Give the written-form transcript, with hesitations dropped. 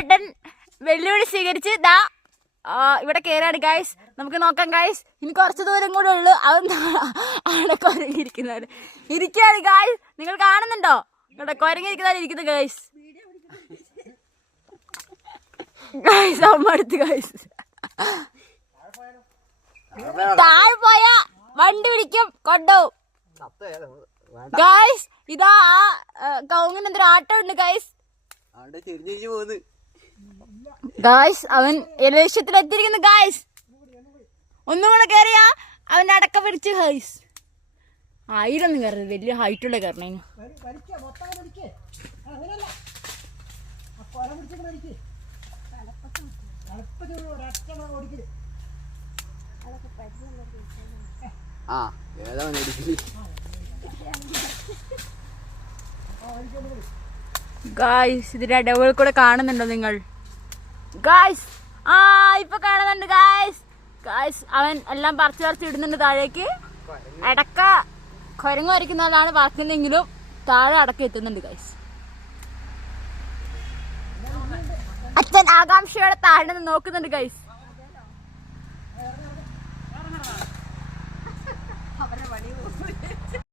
ചേട്ടൻ വെല്ലുവിളി സ്വീകരിച്ച് ദാ ഇവിടെ കയറാണ് ഗൈസ്. നമുക്ക് നോക്കാം ഗൈസ്. ഇനി കുറച്ച് ദൂരം കൂടെ ഉള്ളു. അവൻ അവിടെ കുരങ്ങിയിരിക്കുന്നവര് ഇരിക്കുകയാണ് ഗൈസ്. നിങ്ങൾ കാണുന്നുണ്ടോ? ഇവിടെ കുരങ്ങിയിരിക്കുന്നവരിയ്ക്കുന്നത് ഗൈസ്. ഗൈസ് അമ്മ അടുത്ത് ഗൈസ്. താഴെ പോയ വണ്ടി പിടിക്കും കൊണ്ടുപോകും ഗൈസ്. ഇതാ ആ കൗങ്ങിന് എന്തൊരു ആട്ടം ഉണ്ട് ഗൈസ്. ഗൈസ് അവൻ ലക്ഷ്യത്തിൽ എത്തിയിരിക്കുന്നു ഗൈസ്. ഒന്നും കൂടെ കയറിയാ അവൻ അടക്ക പിടിച്ച് ഗൈസ്. ആയിരൊന്നും കയറുന്നത് വലിയ ഹൈറ്റുള്ള കയറണേന്. ഗായ്സ് ഇതിന്റെ ഡബിൾ കൂടെ കാണുന്നുണ്ടോ നിങ്ങൾ ഗായ്സ്? ഇപ്പൊ കാണുന്നുണ്ട് ഗായ്സ്. ഗായ്സ് അവൻ എല്ലാം പറിച്ച് ഇടുന്നുണ്ട് താഴേക്ക്. അടക്ക കുരങ്ങ് വരയ്ക്കുന്നതാണ് ബാക്കിയെങ്കിലും താഴെ അടക്ക എത്തുന്നുണ്ട് ഗായ്സ്. അച്ഛൻ ആകാംക്ഷയോടെ താഴെ നിന്ന് നോക്കുന്നുണ്ട് ഗൈസ്.